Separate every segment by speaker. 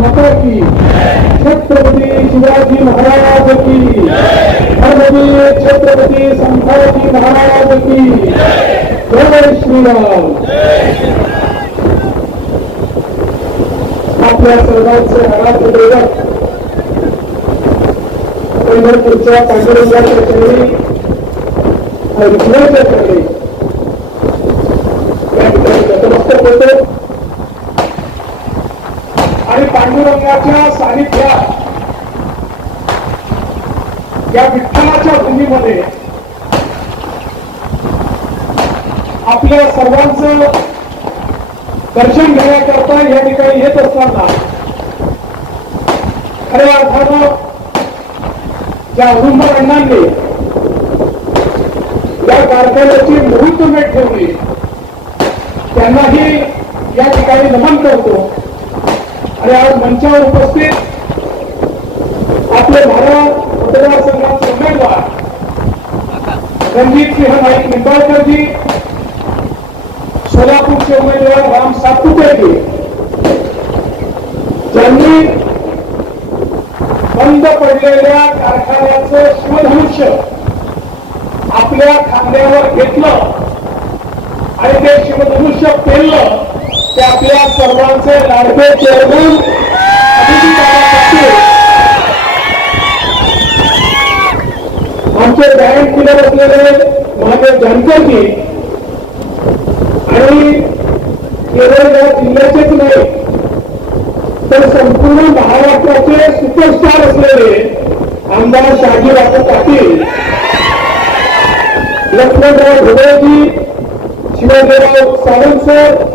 Speaker 1: माता की छत्रपती शिवाजी महाराज की भगवती छत्रपती संभाजी महाराज की जय श्रीराम. आपल्या सर्वांचे आराध्य दैवत. पंढरपूरच्या पांडुरंगाच्या चरणी आणि विष्णूच्या चरणी या ठिकाणी नतमस्तक होतो. आणि पांडुरंगाच्या सानिध्यात या विठ्ठलाच्या भूमीमध्ये आपल्या सर्वांचं दर्शन घेण्याकरता या ठिकाणी येत असताना खऱ्या अर्थानं ज्या औदुंबर अण्णांनी या कारखान्याची मुहूर्तमेट ठेवली त्यांनाही या ठिकाणी नमन करतो. आणि आज मंचावर उपस्थित आपले भारत मतदारसंघाचे उमेदवार रणजित सिंह नाईक निंबाळकरजी सोलापूरचे उमेदवार राम सातपुतेजी ज्यांनी बंद पडलेल्या कारखान्याचं शिवधनुष्य आपल्या खांद्यावर घेतलं आणि ते शिवधनुष्य पेललं. ते आपल्या सर्वांचे लाडके चेअरमन आमचे बँक लिडर असलेले महादेव जानकरजी आणि केवळ या जिल्ह्याचेच नाही तर संपूर्ण महाराष्ट्राचे सुपरस्टार असलेले आमदार शहाजीबापू पाटील लक्ष्मणराव ढोबळेजी शिवाजीराव सावंत सर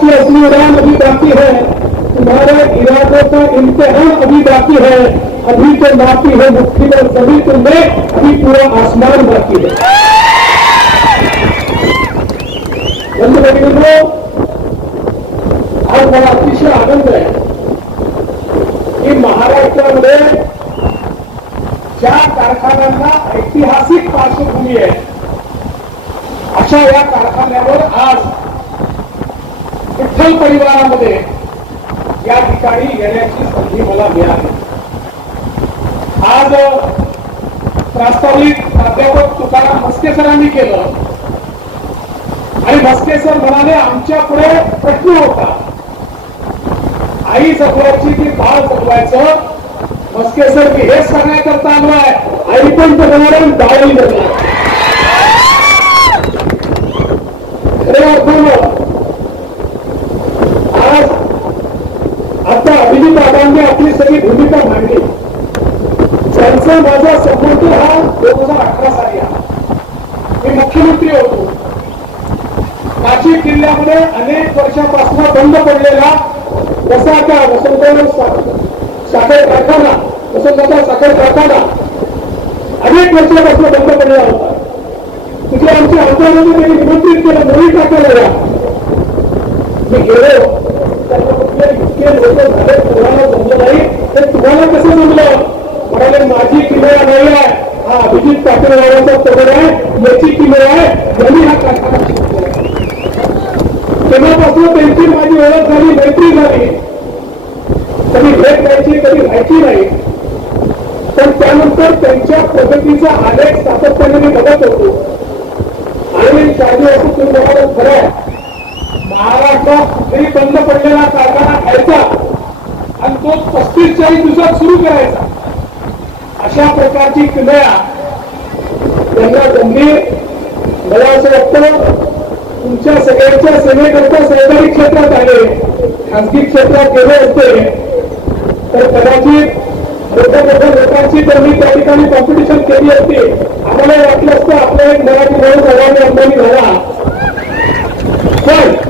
Speaker 1: की असली उड़ान अभी बाकी है। तुम्हारे इरादों का इम्तिहान अभी बाकी है। अभी तो बाकी है मुट्ठी में सभी तुम्हें अभी पूरा आसमान बाकी है। बंधू आज मला अतिशय आनंद आहे की महाराष्ट्रामध्ये ज्या कारखान्यांना ऐतिहासिक पार्श्वभूमी आहे अशा या कारखान्यावर आज विठ्ठल परिवारामध्ये या ठिकाणी येण्याची संधी मला मिळाली. आज प्रास्ताविक प्राध्यापक तुकाराम मस्के सरांनी केलं. आणि मस्के सर म्हणाले आमच्या पुढे प्रश्न होता. आई जगवायची की बाळ जगवायचं? मस्के सर की हेच सांगण्याकरता आलो आहे. आई पण जगणार आणि बाळही जगणार. खऱ्या अर्थ आज आता अभिजित बाबांनी आपली सगळी भूमिका मांडली त्यांचा माझा सपोर्ट हा दोन हजार अठरा साली आला. मी मुख्यमंत्री होतो. नाशिक जिल्ह्यामध्ये अनेक वर्षापासून बंद पडलेला वसाका वसंतराव साखर कारखाना वसंतराव साखर कारखाना अनेक वर्षापासून बंद पडलेला होता. तिथे आमच्या आमदारांनी त्यांनी निमंत्रित केलं नवीन टाकायला मी गेलो. त्याच्यामध्ये इतके लोक झाले कोणाला जमलं नाही ते तुम्हाला कसं जमलं म्हणाले माझी किमया नाही आहे हा अभिजित पाटील नावाचा पदर आहे याची किमया आहे यांनी हा कारखाना तेव्हापासून त्यांची माझी ओळख झाली मैत्री झाली कधी भेट द्यायची कधी राहायची नाही पण त्यानंतर त्यांच्या प्रगतीचा आलेख सातत्याने मी बघत होतो आणि शाही असं तुम्ही बघायला खरं महाराष्ट्रात कुठेही बंद पडलेला कारखाना घ्यायचा आणि तो पस्तीस चाळीस दिवसात सुरू करायचा. अशा प्रकारची किमया त्यांना गंभीर मला असं वाटतं. तुमच्या सगळ्यांच्या सेवेकरता सहकारी क्षेत्रात आले खासगी क्षेत्रात गेले असते तर कदाचित मोठ्या मोठ्या लोकांची मी त्या ठिकाणी कॉम्पिटिशन केली असते. आम्हाला वाटलं असतं आपला एक मराठी माणूस अडाणी अंबानी झाला. पण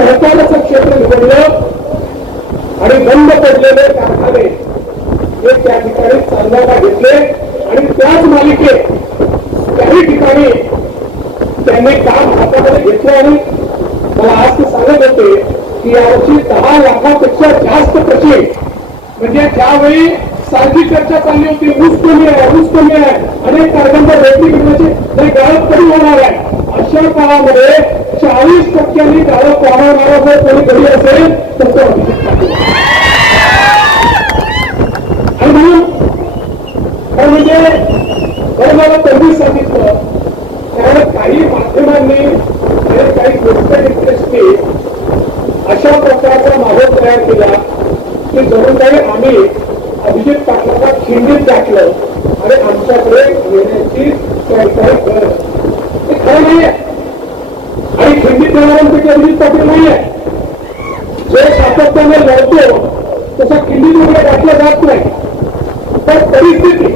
Speaker 1: सहकाराचं क्षेत्र निवडलं आणि बंद पडलेले कारखाने हे त्या ठिकाणी चालवायला घेतले. आणि त्याच मालिकेत काही ठिकाणी त्यांनी काम हातामध्ये घेतलं आणि मला आज ते सांगत होते की यावर्षी दहा लाखापेक्षा जास्त कशी म्हणजे ज्यावेळी सारखी चर्चा चालली होती ऊस कमी आहे ऊस कमी आहे अनेक कारखान्यांना भेटली घेण्याची हे गाळप कधी होणार आहे? अशा काळामध्ये चाळीस टक्क्यांनी गाळप वाढवणारा जर कोणी घरी असेल तर तो आणि म्हणून म्हणजे मला त्यांनी सांगितलं कारण काही माध्यमांनी आणि काही गोष्ट इंटरेस्टनी अशा प्रकारचा माहोल तयार केला की जणू काही आम्ही अभिजित पाटलाला खिंडीत टाकलं आणि आमच्याकडे येण्याची काही काही गरज हे खरं नाही आहे आणि खिंडीत येणाऱ्यांपैकी अभिजित पाटील नाही आहे जो सातत्याने लढतो तसा खिंडीत वगैरे टाकला जात नाही पण परिस्थिती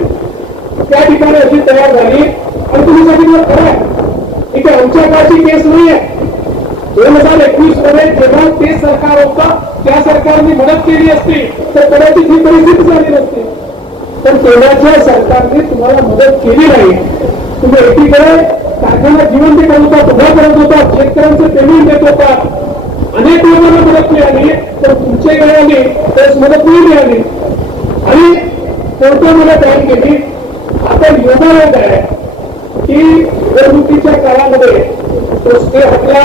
Speaker 1: त्या ठिकाणी अशी तयार झाली आणि तुम्ही सांगितलं खरं आहे ही काही आमच्या काळची केस नाही आहे दोन हजार एकवीसमध्ये जेव्हा ते सरकार होतं त्या सरकारने मदत केली असती तर कदाचित ही परिस्थिती झाली नसती. तर तेव्हाच्या सरकारने तुम्हाला मदत केली नाही. तुम्ही एकीकडे कारखाना जिवंत करत होता उभा करत होता शेतकऱ्यांचं पेमेंट देत होता. अनेक लोकांना मदत मिळाली तर तुमच्या वेळाने त्यास मदत नाही मिळाली. आणि कोणत्या मला तयार केली आता योगायोग आहे की निवडणुकीच्या काळामध्ये तो स्टे हटला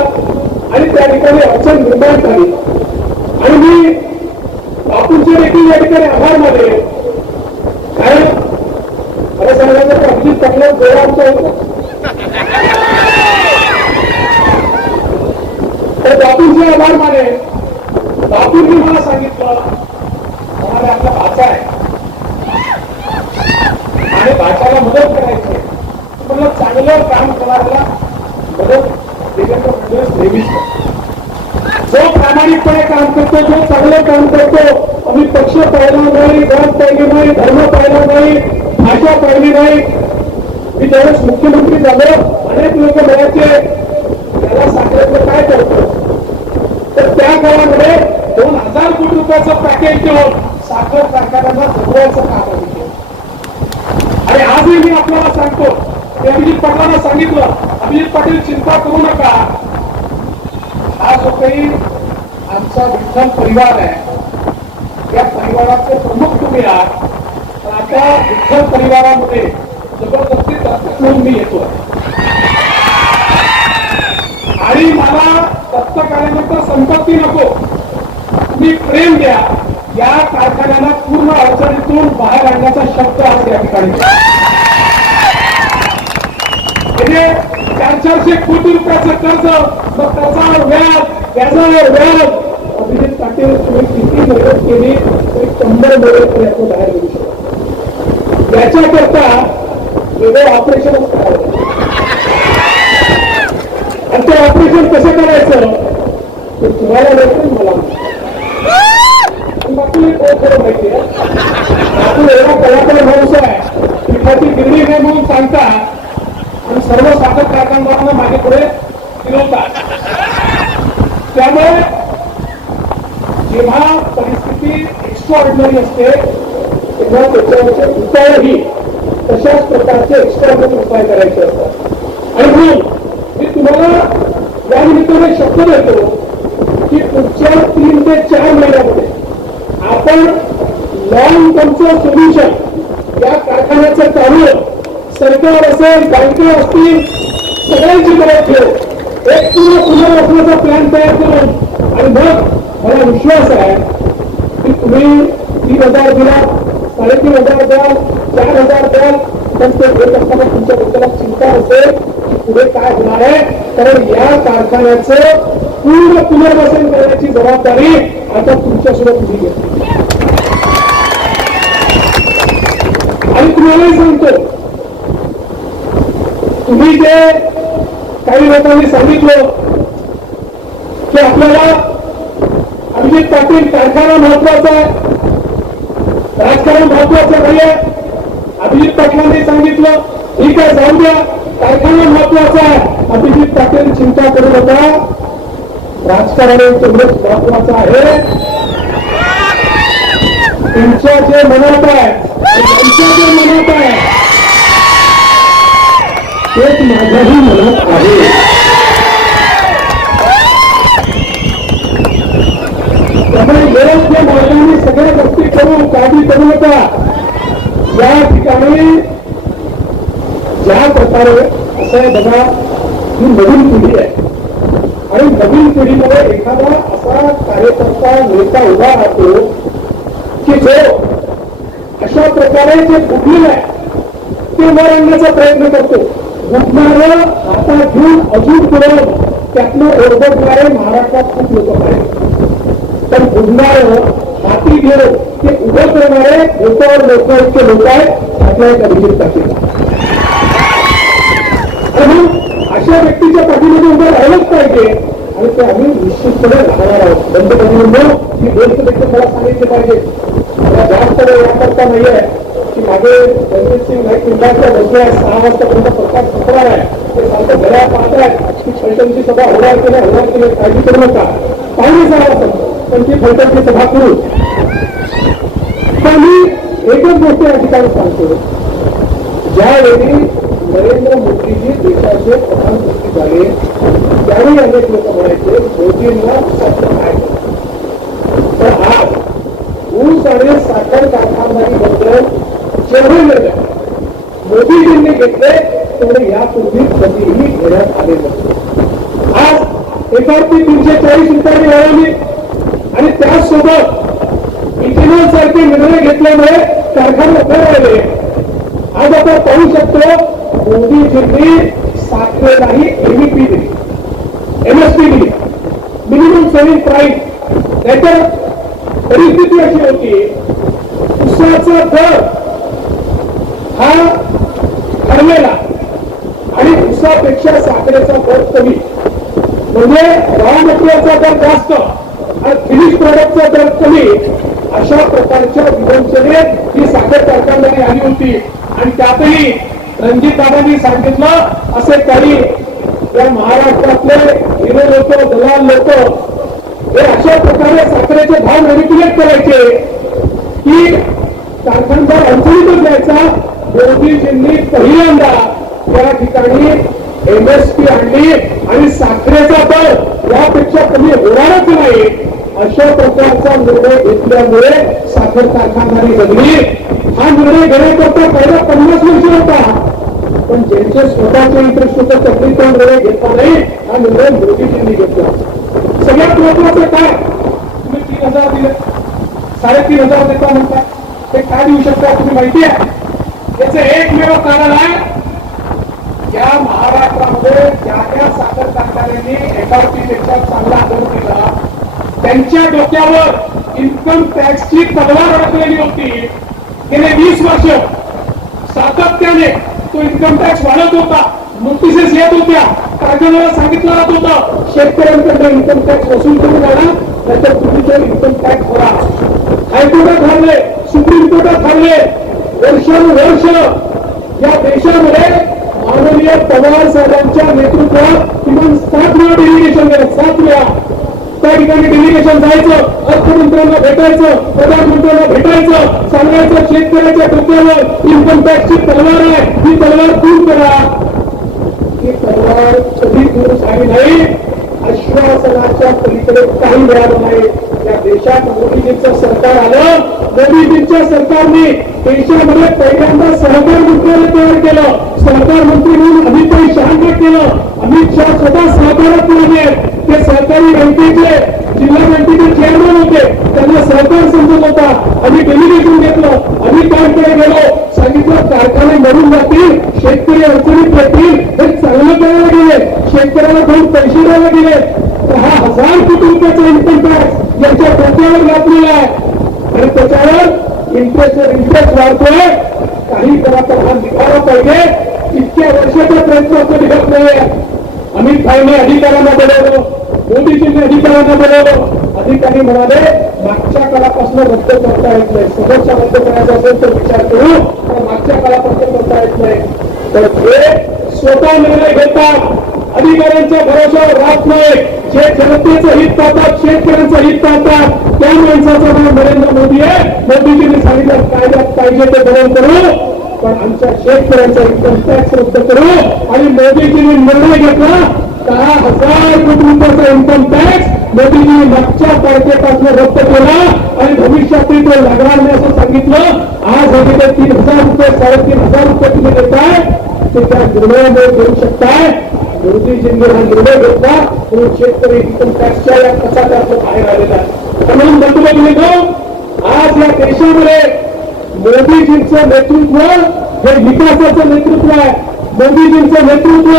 Speaker 1: आणि त्या ठिकाणी अडचण निर्माण झाली. आणि मी बापूंचे देखील या ठिकाणी आभार मानले. काय मला सांगायचं तर अभिजित पाटला गोळा आमचा होता. तर बापूंचे आभार माने बापूंनी मला सांगितलं आम्हाला आपला भाचा आहे. आणि भाच्याला मदत करायची आहे. चांगलं काम करायला मदत जो प्रामाणिकपणे काम करतो जो चांगलं काम करतो आम्ही पक्ष पाहिला नाही जात पाहिली नाही धर्म पाहिला नाही भाषा पाहिली नाही. मी ज्यावेळेस मुख्यमंत्री झालो. अनेक लोक मिळायचे त्याला साखरेचं काय करतो? तर त्या काळामध्ये दोन हजार कोटी रुपयाचं पॅकेज देऊन साखर कारखान्यांना जगवायचं काम आणि आजही मी आपल्याला सांगतो की अभिजित पाटलांना सांगितलं अभिजित पाटील चिंता करू नका. हा जो काही आमचा विठ्ठल परिवार आहे या परिवाराचे प्रमुख तुम्ही आहात. तर आता विठ्ठल परिवारामध्ये जबरदस्ती दत्तक म्हणून मी येतो आणि मला दत्तक आल्यानंतर संपत्ती नको. तुम्ही प्रेम द्या. या कारखान्याला पूर्ण अडचणीतून बाहेर आणण्याचा शब्द आज या ठिकाणी. म्हणजे चार चारशे कोटी रुपयाचं कर्ज. मग त्याचा व्याज त्याचा व्याज. अभिजित पाटील तुम्ही किती मदत केली? तरी शंभर मदत याचं बाहेर येऊ शकतो याच्याकरता वेगळं ऑपरेशनच करावं आणि ते ऑपरेशन कसं करायचं? ते तुम्हाला माहिती मला. बापूला खरं माहिती आहे. आपण एवढा कलाकार माणूस आहे. पिठाची गिरणी नाही म्हणून सांगता आणि सर्व साखर कारखानदारांना मागे पुढे फिरवतात. त्यामुळे जेव्हा परिस्थिती एक्स्ट्रॉर्डिनरी असते तेव्हा त्याच्यावरचे उपायही तशाच प्रकारचे एक्स्ट्रा उपाय करायचे असतात. आणि म्हणून मी तुम्हाला या निमित्ताने शब्द देतो की पुढच्या तीन ते चार महिन्यामध्ये आपण लॉंग टर्मचं सोल्युशन या कारखान्याचं चालू सरकार असेल बँका असतील सगळ्यांची मदत घेऊ. एक पूर्ण पुनर्वसनाचा प्लॅन तयार करून आणि मग मला विश्वास आहे की तुम्ही तीन हजार दिला साडेतीन हजार द्याल चार हजार द्याल पण ते घेत असताना तुमच्या डोक्याला चिंता असेल की पुढे काय होणार आहे. कारण या कारखान्याचं पूर्ण पुनर्वसन करण्याची जबाबदारी आता तुमच्यासोबत तुम्ही घेतली आणि तुम्हालाही सांगतो तुम्ही ते काही लोकांनी सांगितलं की आपल्याला अभिजित पाटील कारखाना महत्त्वाचा आहे राजकारण महत्वाचं आहे अभिजित पाटलांनी सांगितलं ठीक आहे जाऊ द्या कारखाना महत्त्वाचा आहे. अभिजित पाटील चिंता करू नका राजकारण तेवढंच महत्वाचं आहे. तुमच्या जे मनात आहे त्यांच्या जे मनात आहे तेच माझ्याही मनात आहे. त्यामुळे योग्य मार्गाने सगळ्या गोष्टी करून काळजी करू नका. या ठिकाणी ज्या प्रकारे असं आहे बघा ही नवीन पिढी आहे. आणि नवीन पिढीमध्ये एखादा असा कार्यकर्ता नेता उभा राहतो की जो अशा प्रकारे जे फुटलेलं आहे ते वर आणण्याचा प्रयत्न करतो. फुटणारं आता घेऊन अजून पुढे त्यातनं ओरबडणारे महाराष्ट्रात खूप लोक आहेत. पण बुडणार हाती घेऊन ते उभं करणारे लोकांवर लोकांचे लोक आहेत आपल्या एक अभिजित पाटील म्हणून अशा व्यक्तीच्या पाठीमध्ये उभं राहिलंच पाहिजे. आणि ते आम्ही निश्चितपणे राहणार आहोत. बंद बंधुभगिनींनो ही गोष्ट देखील मला सांगितली पाहिजे. मला जास्त वेळ याकरता नाहीये. की मागे रणजित सिंग नाईक पिंडाच्या बसल्या सहा वाजतापर्यंत प्रकाश पकडार आहे. ते सारखं घड्याळ पाहतायत की फलटणची सभा होणार की नाही होणार की नाही काळजी करू नका. पाहिजे सहा वाजता पण ती फलटणची सभा करू पण मी एकच गोष्ट या ठिकाणी सांगतो ज्यावेळी नरेंद्र मोदीजी देशाचे प्रधानमंत्री झाले त्यावेळी अनेक लोक म्हणायचे मोदींना सत्य काय तर आज ऊस आणि साखर कारखानदारीबद्दल जेवढे निर्णय मोदीजींनी घेतले तेवढे यापूर्वी कधीही घेण्यात आले नसते आज एफआरपी तीनशे चाळीस रुपयांनी वाढवली आणि त्याचसोबत इथेनॉल सारखे निर्णय घेतल्यामुळे कारखाने उभे राहिले आज आपण पाहू शकतो मोदीजींनी साखरेलाही एमईपी दिली. एमएसपी दिली. मिनिमम सेलिंग प्राईस नाहीतर परिस्थिती अशी होती उसाचा दर हा वाढलेला आणि उसापेक्षा साखरेचा दर कमी. म्हणजे रॉ मटेरियलचा दर जास्त आणि फिनिश प्रॉडक्टचा दर कमी अशा प्रकारच्या विवंचनेत ही साखर कारखानदारी आली होती. आणि त्यातही रणजितदादांनी सांगितलं असे काही या महाराष्ट्रातले हिरो लोक दलाल लोक हे अशा प्रकारे साखरेचे भाव मॅनिप्युलेट करायचे की कारखानदार अडचणीतच जायचा मोदीजींनी पहिल्यांदा या ठिकाणी एमएसपी आणली आणि साखरेचा दर यापेक्षा कमी होणारच नाही अशा प्रकारचा निर्णय घेतल्यामुळे साखर कारखानदारी बनली हा निर्णय घेण्याकरता पहिला पन्नास वर्ष होता. पण ज्यांचे स्वतःचे इंटरेस्ट होतं त्यांनी तो निर्णय घेतला नाही. हा निर्णय मोदीजींनी घेतला. सगळ्यात महत्वाचं काय? तुम्ही तीन हजार दिले. साडेतीन हजार देता म्हणता. ते काय देऊ शकता तुम्ही माहिती आहे? याच एकमेव कारण आहे या महाराष्ट्रामध्ये ज्या त्या साखर कारखान्यांनी एफआरपी पेक्षा चांगला आदर केला त्यांच्या डोक्यावर इन्कम टॅक्सची तलवार अडकलेली होती. गेले वीस वर्ष सातत्याने तो इन्कम टॅक्स वाढत होता. नोटिसेस येत होत्या. कारखान्याला सांगितलं जात होतं शेतकऱ्यांकडनं इन्कम टॅक्स वसूल करून आणा त्याच्यात तुम्ही इन्कम टॅक्स भरा. हायकोर्टात ठरले सुप्रीम कोर्टात ठरले वर्षानुवर्ष या देशामध्ये माननीय पवार साहेबांच्या नेतृत्वात किमान सात वेळा डेलिगेशन गेलं सात वेळा त्या ठिकाणी डेलिगेशन जायचं अर्थमंत्र्यांना भेटायचं प्रधानमंत्र्यांना भेटायचं सांगायचं शेतकऱ्याच्या डोक्यावर इन्कम टॅक्सची तलवार आहे? ही तलवार दूर करा? ही तलवार कधी दूर झाली नाही आश्वासनाच्या पलीकडे काही मिळालं नाही या देशात मोदीजींचं सरकार आलं मोदीजींच्या सरकारने देशामध्ये पहिल्यांदा सहकार मंत्रालय तयार केलं. सहकार मंत्री म्हणून अमितभाई शहाने केलं. अमित शहा स्वतः सहकारात आले. ते सहकारी बँकेचे जिल्हा बँकेचे चेअरमन होते. त्यांना सहकार समजत होता. आम्ही डेलिगेशन घेतलं. आम्ही कामकडे गेलो. सांगितलं कारखाने मरून जातील शेतकरी अडचणीत येतील हे चांगलं करायला गेले. शेतकऱ्याला दोन पैसे द्यायला गेले. दहा हजार कोटी रुपयाचा इन्कम टॅक्स यांच्या डोक्यावर घातलेला आहे. आणि त्याच्यावर इंटरेस्ट इंटरेस्ट वाढतोय. काही करा तर हा निघाला पाहिजे. इतक्या वर्षाचा प्रयत्न असं निघत नाही अमित भाईने अधिकाऱ्यांना बोलवलं मोदीजींनी अधिकाऱ्यांना बोलवलं अधिकारी म्हणाले मागच्या काळापासून रद्द करता येत नाही. समोरच्या रद्द करायचा असेल तर विचार करू. पण मागच्या काळापासून करता येत नाही. तर ते स्वतः निर्णय घेतात. अधिकाऱ्यांच्या भरोशावर राहत नाही. जे जनतेचं हित पाहतात शेतकऱ्यांचं हित पाहतात. त्या माणसाचा नाव नरेंद्र मोदी आहे. मोदीजीने सांगितलं कायद्यात पाहिजे ते बदल करू पण आमच्या शेतकऱ्यांचा इन्कम टॅक्स रद्द करू. आणि मोदीजीने निर्णय घेतला दहा हजार कोटी रुपयाचा इन्कम टॅक्स मोदीजीने मागच्या तारखेपासून रद्द केला आणि भविष्यातील तो लागणार नाही असं सांगितलं. आज आम्ही ते तीन हजार रुपये साडेतीन हजार रुपये तुम्ही देताय ते त्या निर्णयामुळे देऊ शकताय. मोदीजींनी हा निर्णय घेतला. म्हणून शेतकरी इन्कम टॅक्सच्या या कसा त्यातून बाहेर आलेला आहे. म्हणून बंधू भगिनींनो, आज या देशामध्ये मोदीजींचं नेतृत्व हे विकासाचं नेतृत्व आहे. मोदीजींचं नेतृत्व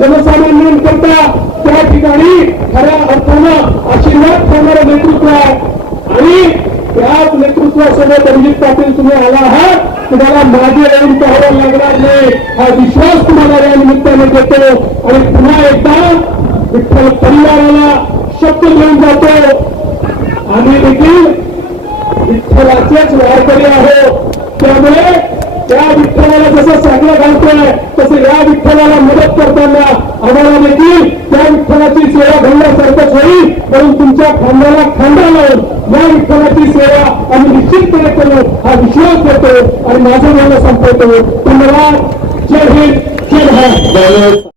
Speaker 1: जनसामान्यांकरता त्या ठिकाणी खऱ्या अर्थानं आशीर्वाद करणारं नेतृत्व आहे. आणि त्याच नेतृत्वासोबत अभिजित पाटील तुम्ही आला आहात. तुम्हाला मागे येऊन पाहावं लागणार नाही. हा विश्वास तुम्हाला या निमित्ताने देतो. आणि पुन्हा एकदा विठ्ठल परिवाराला शब्द घेऊन जातो. आम्ही देखील विठ्ठलाचेच वारकरी आहोत. त्यामुळे त्या विठ्ठलाला जसं साखर घालतोय तसं या विठ्ठलाला मदत करताना आम्हाला देखील त्या विठ्ठलाची सेवा घडण्यासारखंच होईल. म्हणून तुमच्या खांद्याला खांदा लावून या विठ्ठलाची सेवा आम्ही निश्चितपणे करू हा विश्वास देतो आणि माझं बोलणं संपवतो. तुम्हाला जय हिंद. जय भारत